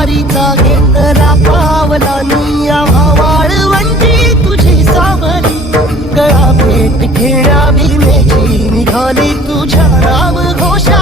वारीचा घेतला पावलानी वाळवंटी तुझी सावली. गळा भेट खेळावी मेची निघाली तुझ्या राम घोषा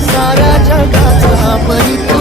पाप साऱ्या जगाचा परी